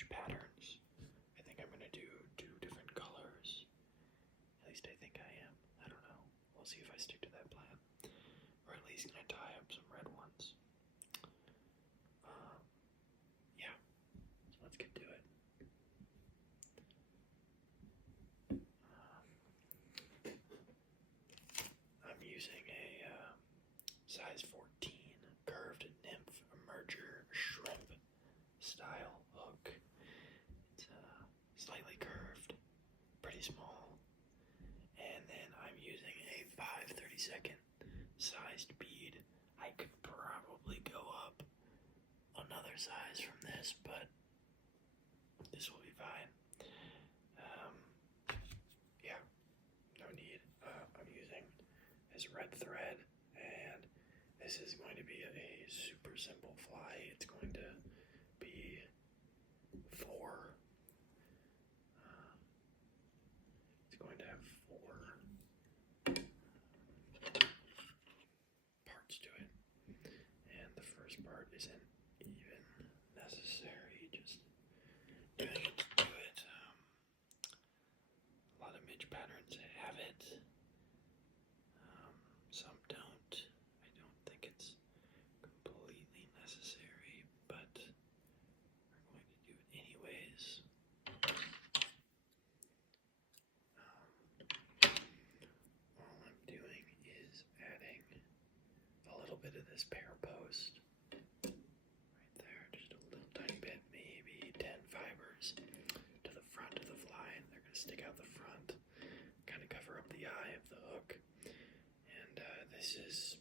midge patterns. I think I'm going to do 2 different colors. At least I think I am. I don't know. We'll see if I stick to that plan. Or at least going to tie up some red ones. Yeah. So let's get to it. I'm using a size 14 curved nymph emerger shrimp style hook. It's slightly curved, pretty small. And then I'm using a 5/32 sized bead. I could probably go up another size from this, but this will be fine. Yeah, no need. I'm using this red thread, and this is going to be a super simple fly. It's going to be 4. It's going to have 4 parts to it, and the first part isn't even necessary. Just doing it to do it. A lot of midge patterns have it. Some don't. I don't think it's completely necessary, but we're going to do it anyways. All I'm doing is adding a little bit of this pear post right there, just a little tiny bit, maybe 10 fibers to the front of the fly. They're going to stick out the front, kind of cover up the eye of the hook. And this is,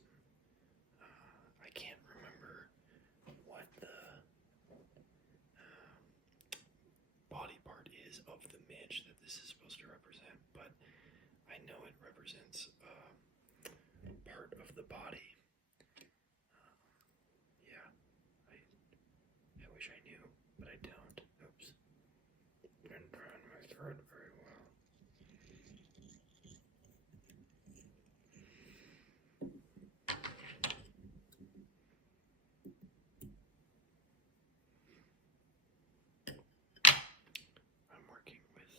I can't remember what the body part is of the midge that this is supposed to represent, but I know it represents part of the body. Yeah, I wish I knew, but I don't. Oops. Didn't run my throat very well. I'm working with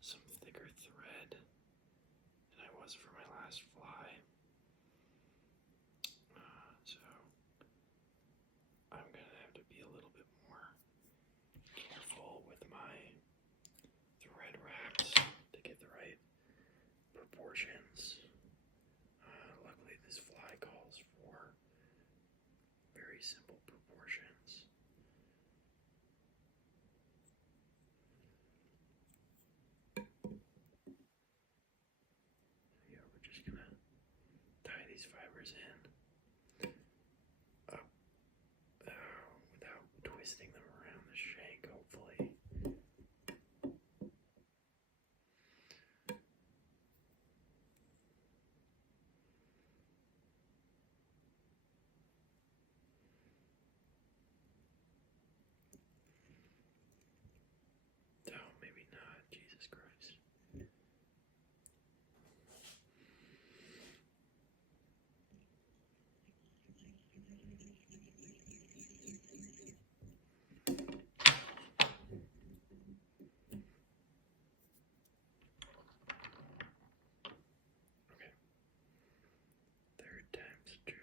some thicker thread than I was for my last fly. So I'm gonna have to be a little bit more careful with my thread wraps to get the right proportions. Luckily this fly calls for very simple proportions. Yeah, we're just gonna tie these fibers in up without twisting them around the shank, hopefully. Oh, maybe not. Jesus Christ. Okay. 3rd time's a charm.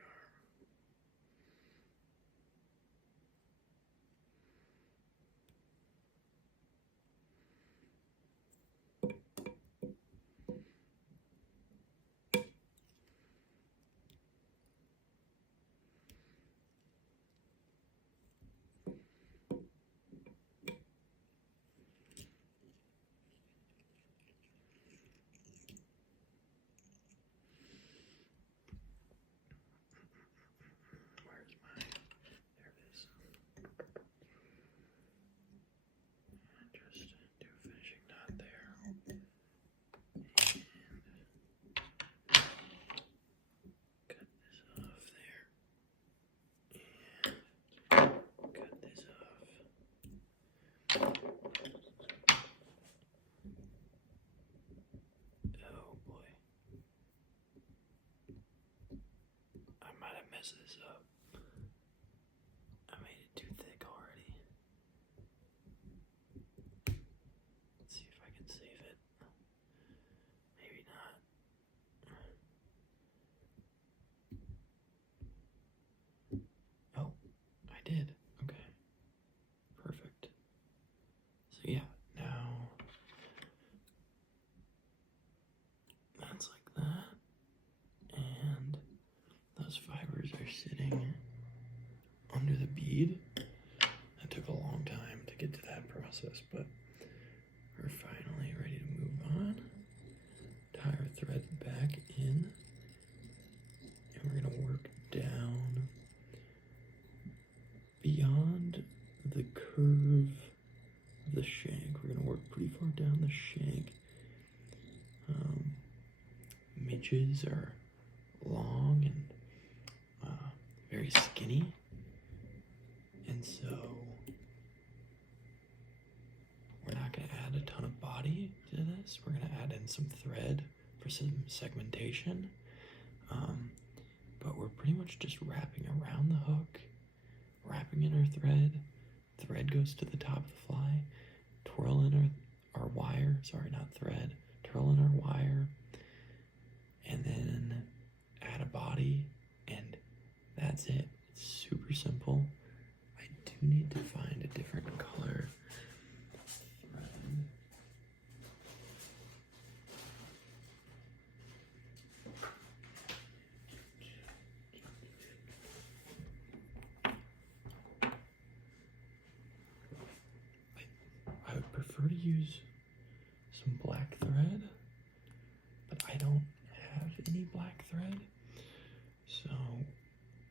Where's my? There it is. Just do a finishing knot there. And cut this off there. And cut this off. Oh boy. I might have messed this up. I made it too thick already. did. Okay. Perfect. So yeah, now that's like that. And those fibers are sitting under the bead. That took a long time to get to that process, but we're finally ready to move on. Tie our thread back in, and we're going to work down beyond the curve of the shank. We're going to work pretty far down the shank. Midges are long and very skinny, and so we're not going to add a ton of body to this. We're going to add in some thread for some segmentation, but we're pretty much just wrapping around the hook, wrapping in our thread. Thread goes to the top of the fly, twirl in our wire, sorry, not thread, twirl in our wire, and then add a body, and that's it. It's super simple. I do need to find a different color thread. I would prefer to use some black thread, but I don't have any black thread, so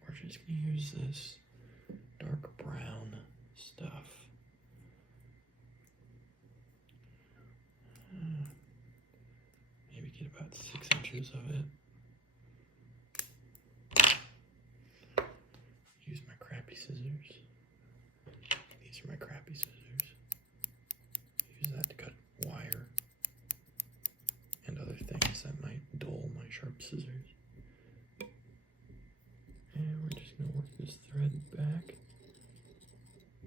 we're just going to use this dark brown stuff. Maybe get about 6 inches of it. Use my crappy scissors. These are my crappy scissors. Use that to cut wire and other things that might dull my sharp scissors. And we're just going to work this thread back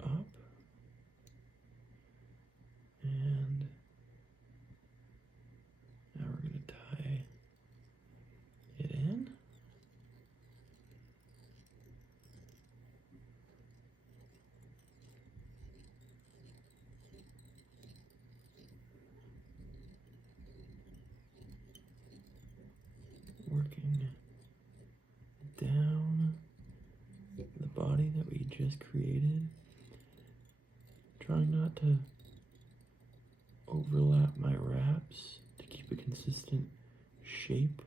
up. And now we're going to tie it in. Working down the body that we just created. Trying not to overlap my wraps to keep a consistent shape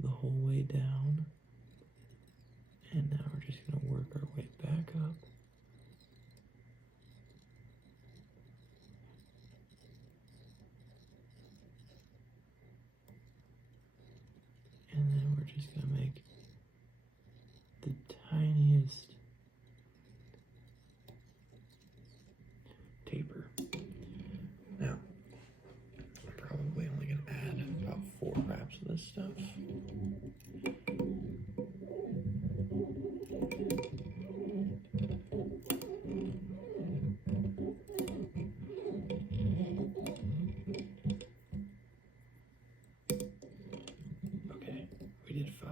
the whole way down. And now we're just going to work our way back up. And then we're just going to make the tiniest taper. Now, I'm probably only going to add about 4 wraps of this stuff. Okay, we did 5.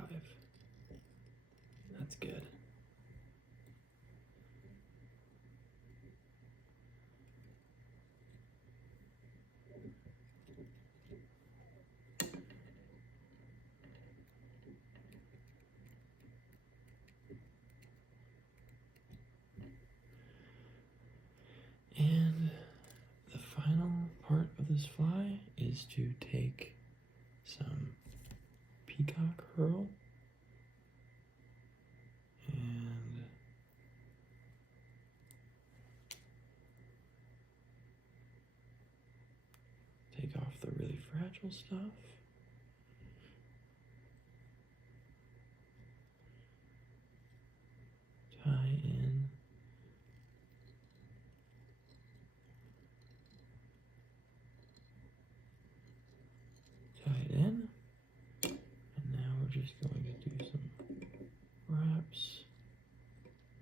That's good. And the final part of this fly is to take some peacock herl and take off the really fragile stuff. Tie in and now we're just going to do some wraps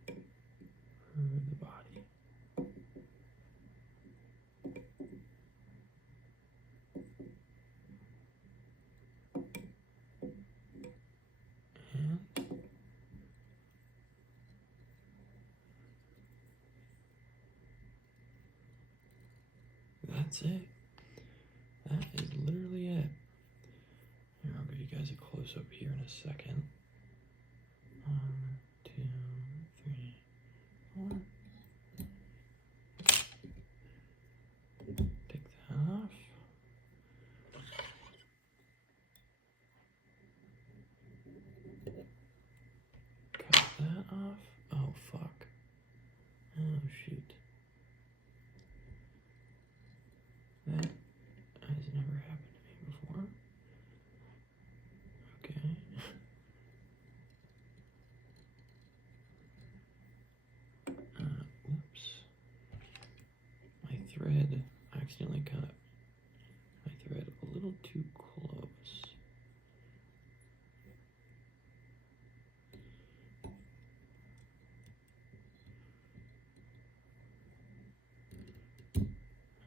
for the body. that's it. That is literally it. Here, I'll give you guys a close-up here in a second. 1, 2, 3, 4. Take that off. Cut that off. Oh, fuck. Oh, shoot. That has never happened to me before. Okay. Oops. My thread, I accidentally cut my thread a little too close.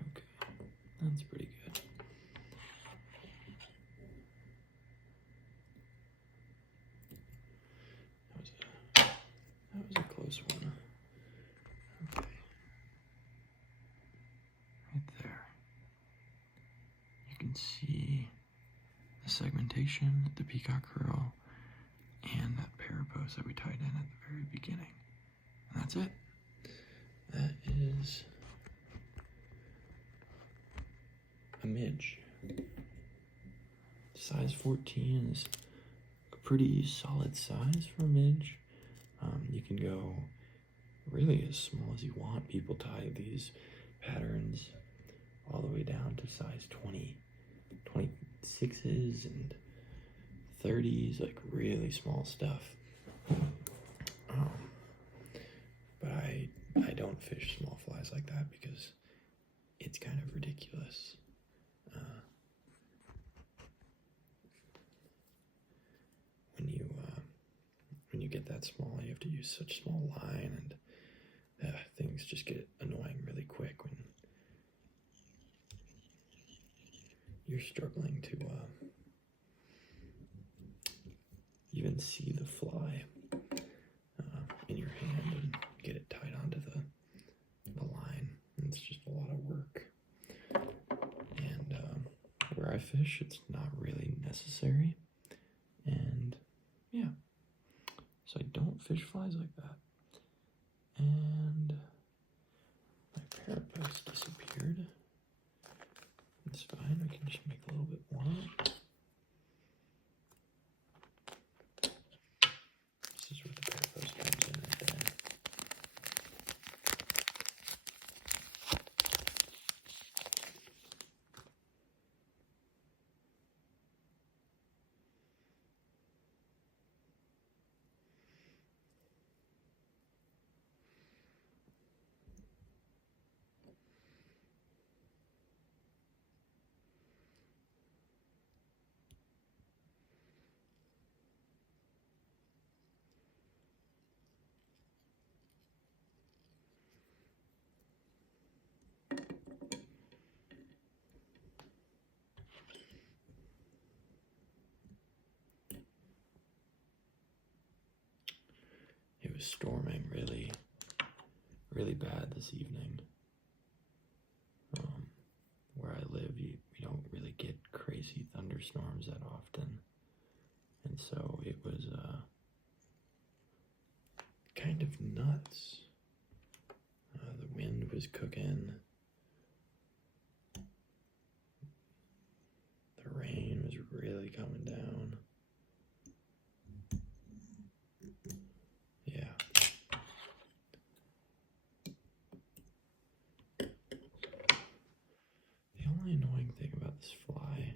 Okay, that's pretty good. That was a close one. Okay. Right there. You can see the segmentation, the peacock curl, and that parapost that we tied in at the very beginning. And that's it. That is a midge. Size 14 is a pretty solid size for a midge. You can go really as small as you want. People tie these patterns all the way down to size 20, 26s and 30s, like really small stuff. But I don't fish small flies like that because it's kind of ridiculous. When you get that small, you have to use such small line, and things just get annoying really quick when you're struggling to even see the fly in your hand and get it tied onto the line. And it's just a lot of work. And where I fish, it's not really necessary. And yeah, so I don't fish flies like that. And my parapost disappeared. It's fine, I can just make a little bit more. This is where the parapost comes in right there. It was storming really bad this evening. Where I live, we don't really get crazy thunderstorms that often. And so it was kind of nuts. The wind was cooking. The rain was really coming down. Yeah. The only annoying thing about this fly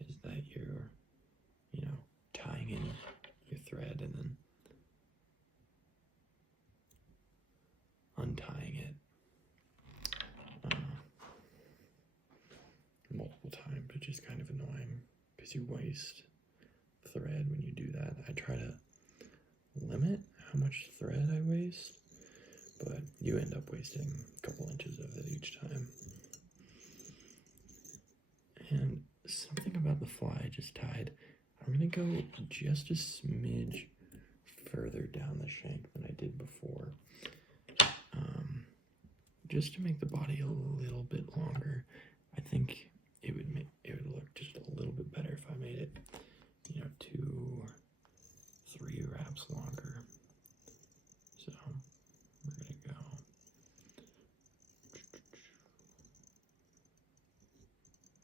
is that you're, tying in your thread and then untying it multiple times, which is kind of annoying because you waste thread when you do that. I try to limit how much thread I waste, but you end up wasting a couple inches of it each time. And something about the fly I just tied, I'm gonna go just a smidge further down the shank than I did before, just to make the body a little bit longer. I think it would look just a little bit better if I made it, 2 or 3 wraps longer. So we're gonna go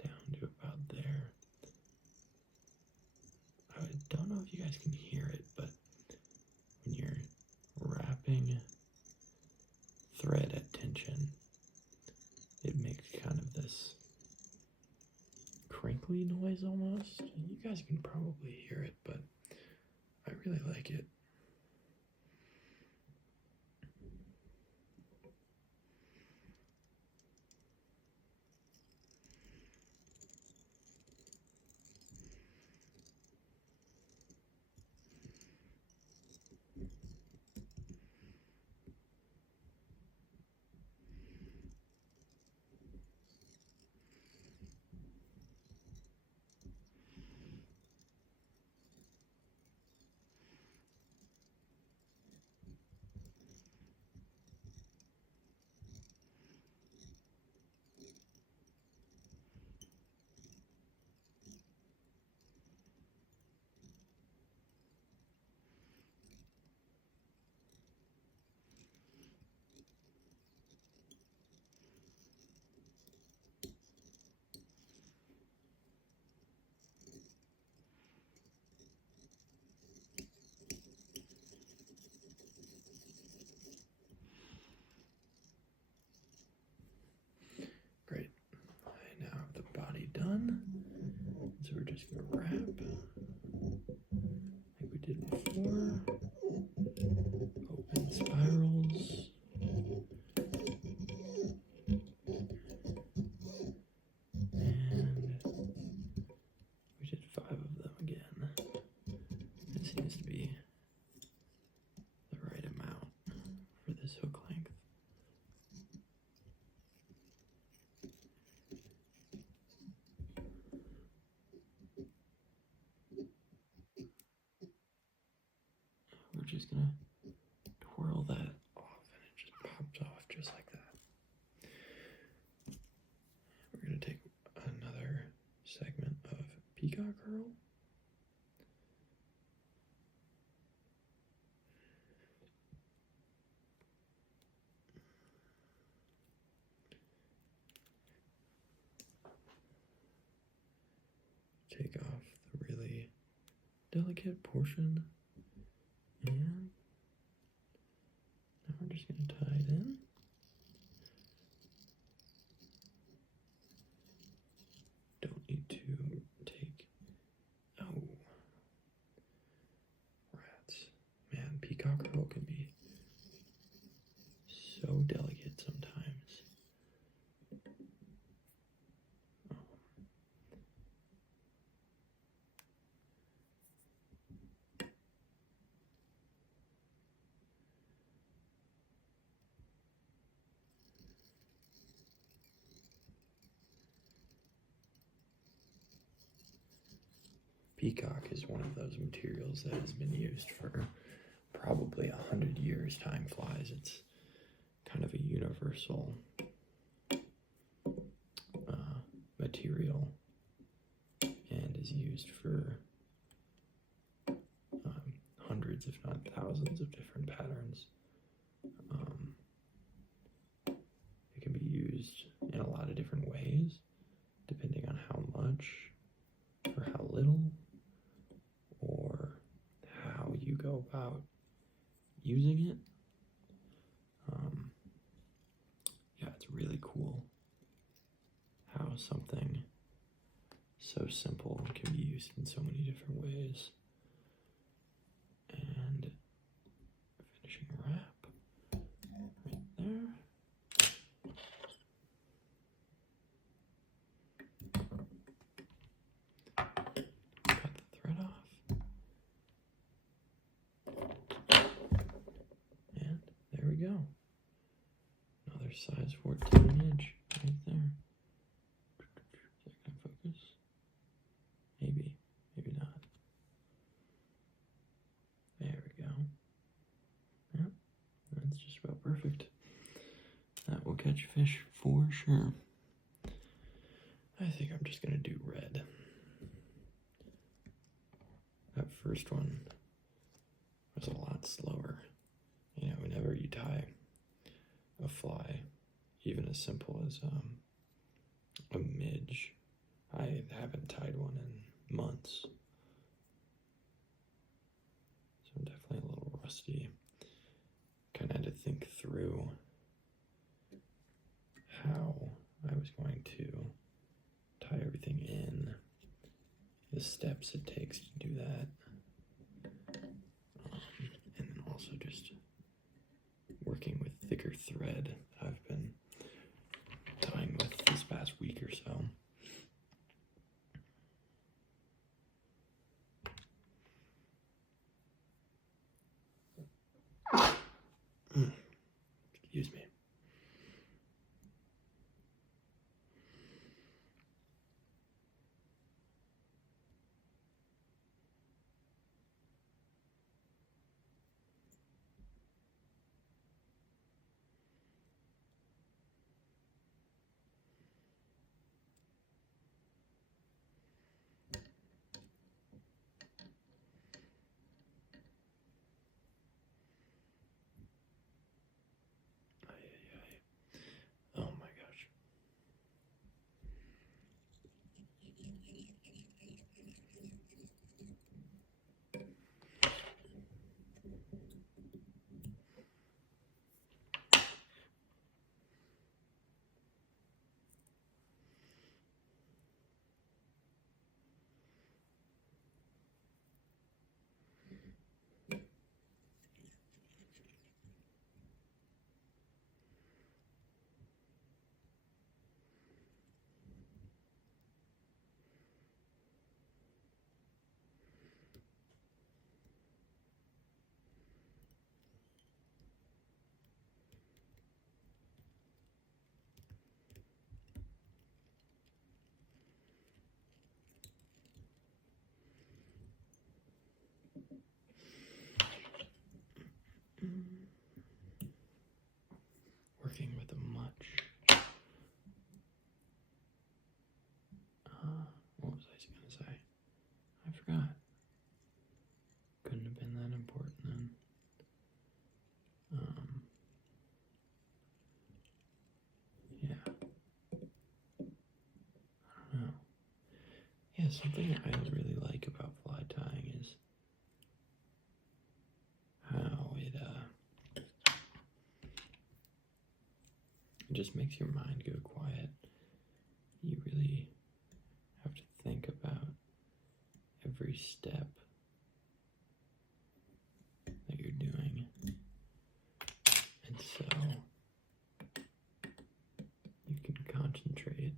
down to about there. I don't know if you guys can hear it, but when you're wrapping thread at tension, it makes kind of this crinkly noise almost. You guys can probably hear it, but I really like it. Great. I now have the body done. So we're just gonna wrap like we did before. Open spirals. And we did 5 of them again. It seems to be the right amount for this hook length. We're just gonna twirl that off and it just pops off just like that. We're gonna take another segment of peacock curl. Take off the really delicate portion, and now we're just going to tie it in. Don't need to take, oh, rats. Man, peacock curl can be so delicate sometimes. Peacock is one of those materials that has been used for probably 100 years. Time flies. It's kind of a universal material and is used for hundreds, if not thousands, of different patterns. It can be used in a lot of different ways, depending on how much or how little, or how you go about using it. Yeah, it's really cool how something so simple can be used in so many different ways. And finishing wrap right there. Cut the thread off. And there we go. Another size 14 midge right there. Is that gonna focus? Maybe, maybe not. There we go. Yep, that's just about perfect. That will catch catch fish for sure. I think I'm just gonna do red. That first one was a lot slower. You know, whenever you tie a fly, even as simple as a midge, I haven't tied one in months. So I'm definitely a little rusty. Kind of had to think through how I was going to tie everything in, the steps it takes to do that, and then also just working with thicker thread I've been tying with this past week or so. Excuse me. Oh my gosh. Working with a much. What was I going to say? I forgot. Couldn't have been that important then. Yeah. I don't know. Yeah, something I really like about fly tying is how it just makes your mind go quiet. You really have to think about every step that you're doing. And so you can concentrate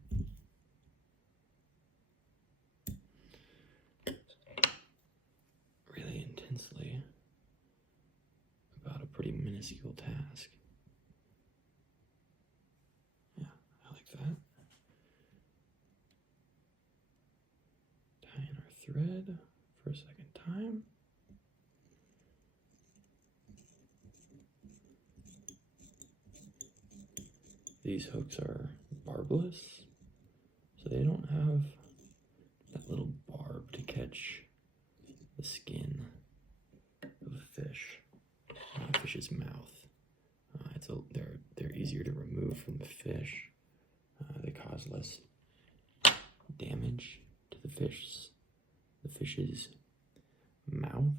really intensely about a pretty minuscule task. Yeah, I like that. Tying our thread for a second time. These hooks are barbless, so they don't have that little barb to catch the skin of a fish, a fish's mouth. They're easier to remove from the fish. They cause less damage to the fish's mouth.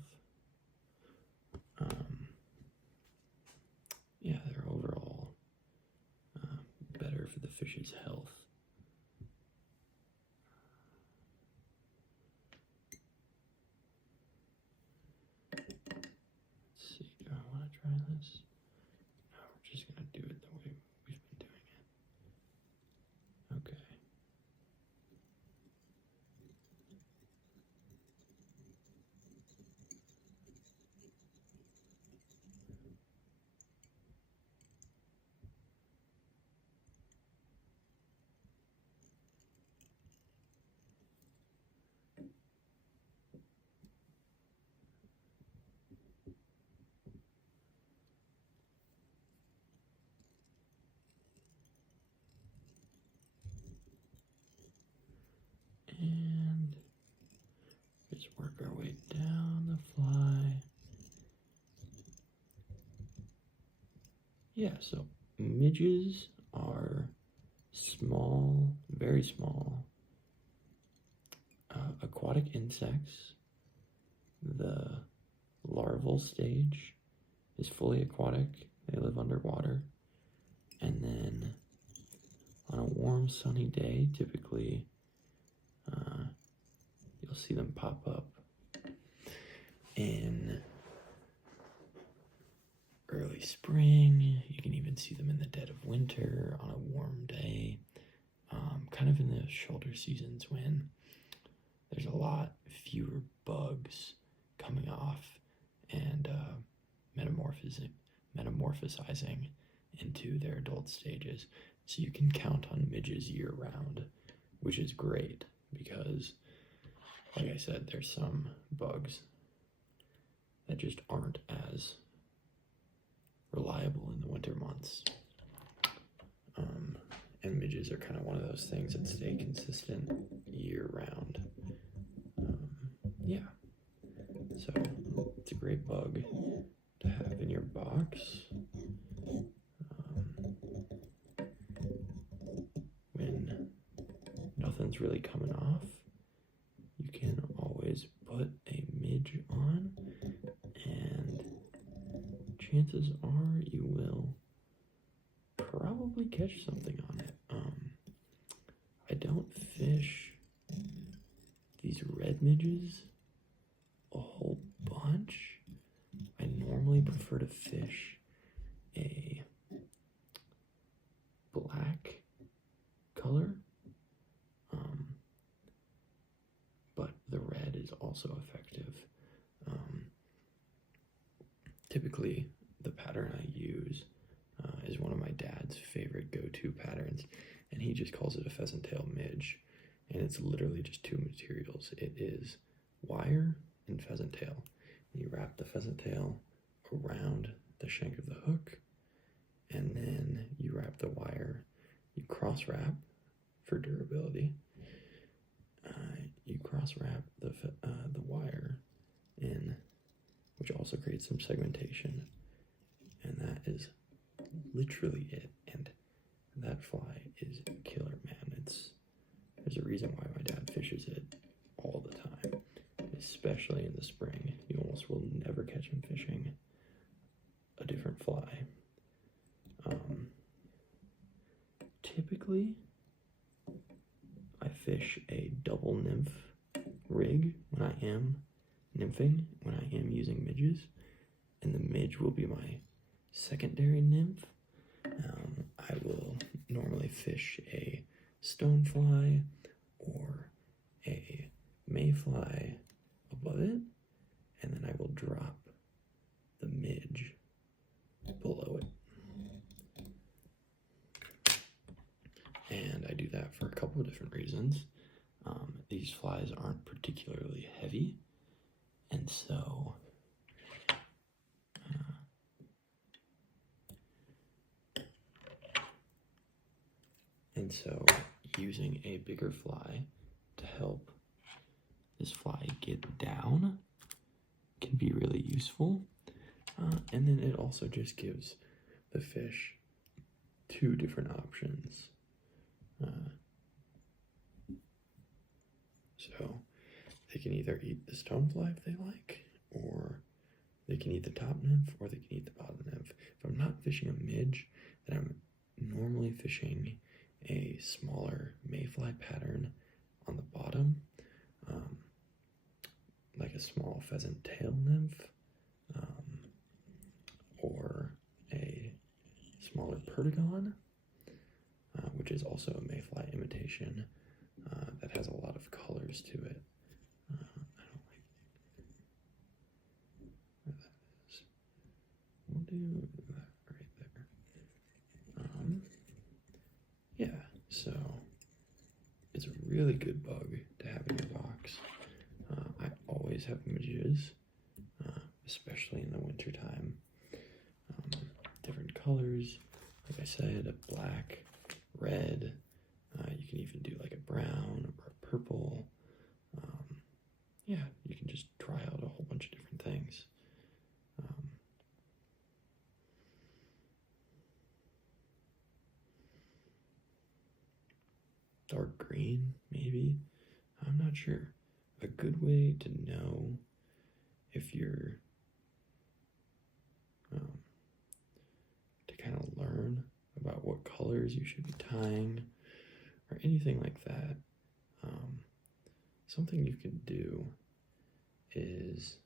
Yeah, they're overall better for the fish's health. Let's see, do I want to try this? No, we're just going to do it the way we've been doing it. Okay. work our way down the fly. Yeah, so midges are small, very small aquatic insects. The larval stage is fully aquatic. They live underwater. And then on a warm, sunny day, typically you'll see them pop up in early spring. You can even see them in the dead of winter on a warm day, kind of in the shoulder seasons when there's a lot fewer bugs coming off and metamorphosizing into their adult stages. So you can count on midges year round, which is great because, like I said, there's some bugs that just aren't as reliable in the winter months. And midges are kind of one of those things that stay consistent year round. Yeah. So it's a great bug to have in your box. When nothing's really coming off, you can always put a midge on, and chances are you will probably catch something on it. I don't fish these red midges a whole bunch. I normally prefer to fish a black color, but the red is also effective. Typically, the pattern I use is one of my dad's favorite go-to patterns, and he just calls it a pheasant tail midge, and it's literally just two materials. It is wire and pheasant tail. You wrap the pheasant tail around the shank of the hook, and then you wrap the wire. You cross wrap for durability. You cross wrap the wire in, which also creates some segmentation, and that is literally it. And that fly is a killer, man. There's a reason why my dad fishes it all the time, especially in the spring. You almost will never catch him fishing a different fly. Typically, I fish a double nymph rig when I am nymphing, when I am using midges, and the midge will be my secondary nymph. I will normally fish a stonefly or a mayfly above it, and then I will drop the midge below it. And I do that for a couple of different reasons. These flies aren't particularly heavy, and so using a bigger fly to help this fly get down can be really useful. And then it also just gives the fish two different options. So they can either eat the stonefly if they like, or they can eat the top nymph, or they can eat the bottom nymph. If I'm not fishing a midge, then I'm normally fishing a smaller mayfly pattern on the bottom, like a small pheasant tail nymph, or a smaller perdigon, which is also a mayfly imitation that has a lot of colors to it. I don't like where that is. We'll do that right there. Yeah, so it's a really good bug to have in your box. I always have midges, especially in the winter time. Different colors, like I said, a black, red. You can even do like a brown or a purple. Yeah, you can just dark green, maybe. I'm not sure. A good way to know if you're to kind of learn about what colors you should be tying or anything like that. Something you can do is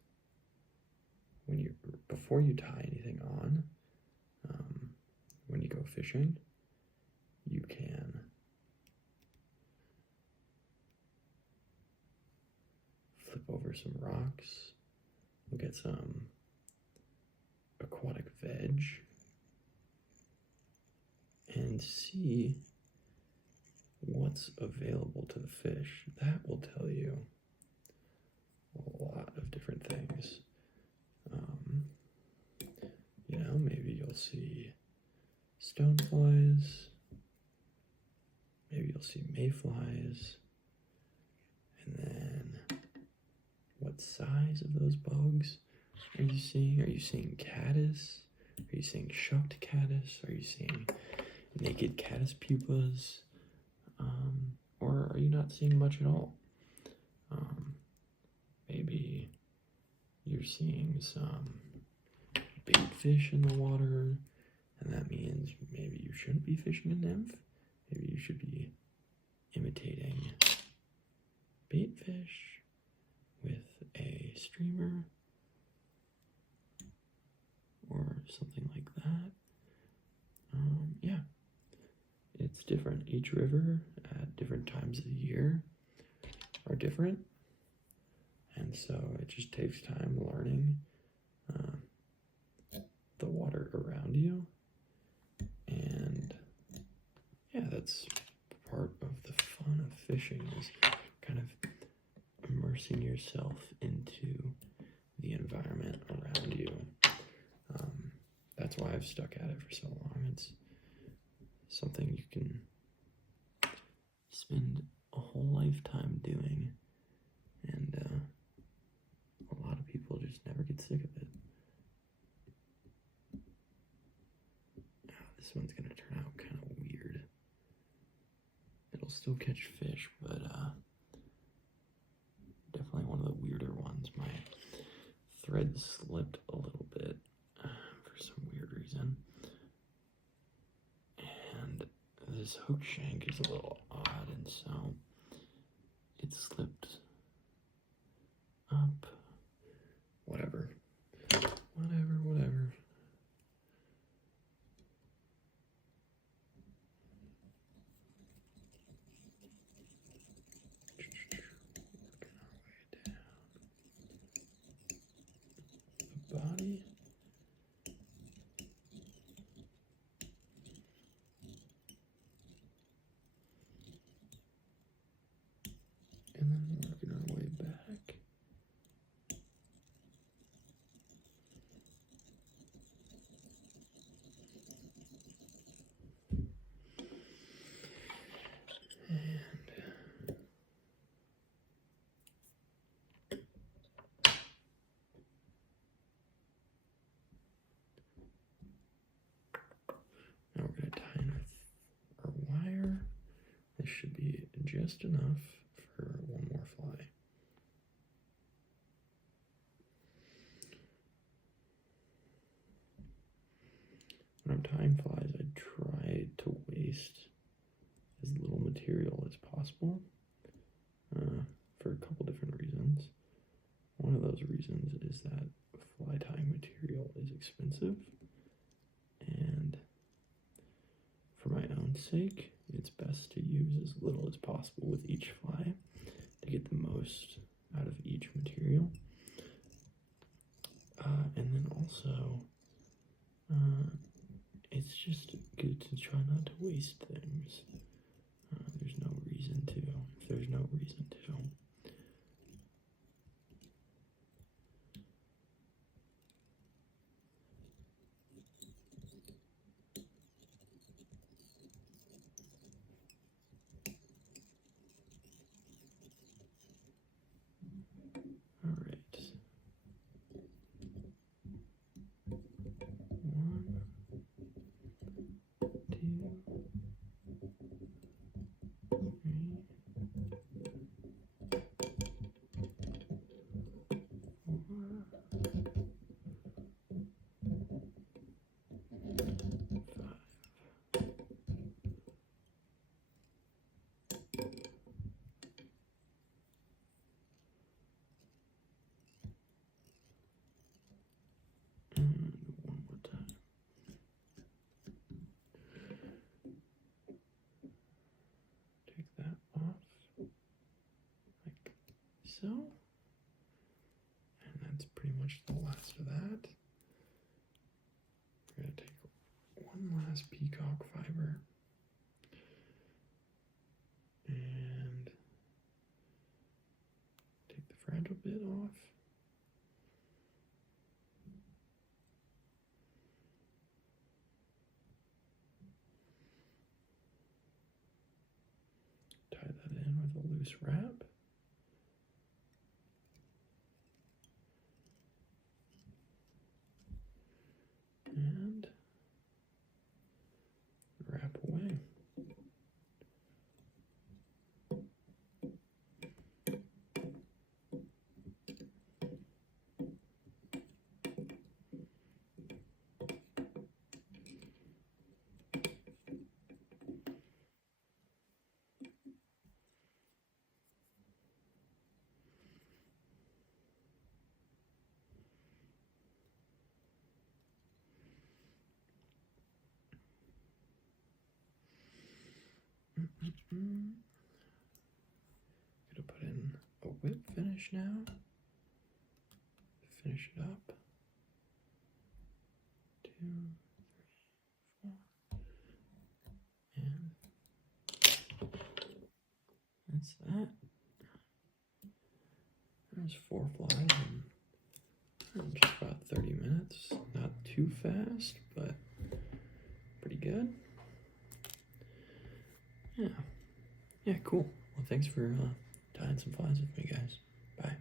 before you tie anything on, when you go fishing, you can flip over some rocks, look at some aquatic veg, and see what's available to the fish. That will tell you a lot of different things. Maybe you'll see stoneflies, maybe you'll see mayflies, and then what size of those bugs are you seeing? Are you seeing caddis? Are you seeing shucked caddis? Are you seeing naked caddis pupas? Or are you not seeing much at all? Maybe you're seeing some bait fish in the water, and that means maybe you shouldn't be fishing a nymph. Maybe you should be imitating bait fish with a streamer or something like that. Yeah, it's different. Each river at different times of the year are different, and so it just takes time learning the water around you. And yeah, that's part of the fun of fishing, is kind of immersing yourself into the environment around you. That's why I've stuck at it for so long. It's something you can spend a whole lifetime doing, and a lot of people just never get sick of it. This one's gonna turn out kind of weird. It'll still catch fish, but definitely one of the weirder ones. My thread slipped a little bit for some weird reason, and this hook shank is a little odd, and so it slipped up. Whatever. Body. And then working our way back. Now we're going to tie in our wire. This should be just enough for one more fly. When I'm tying flies, I try to waste as little material as possible for a couple different reasons. One of those reasons is that fly tying material is expensive, and for my own sake, it's best to use as little as possible with each fly to get the most out of each material. And then also, it's just good to try not to waste things. There's no reason to. If there's no reason to. so. And that's pretty much the last of that. We're going to take one last peacock fiber and take the fragile bit off. Tie that in with a loose wrap. And wrap away. Gonna put in a whip finish now. Finish it up. 2, 3, 4. And that's that. There's 4 flies in just about 30 minutes. Not too fast, but pretty good. Yeah. Yeah, cool. Well, thanks for tying some flies with me, guys. Bye.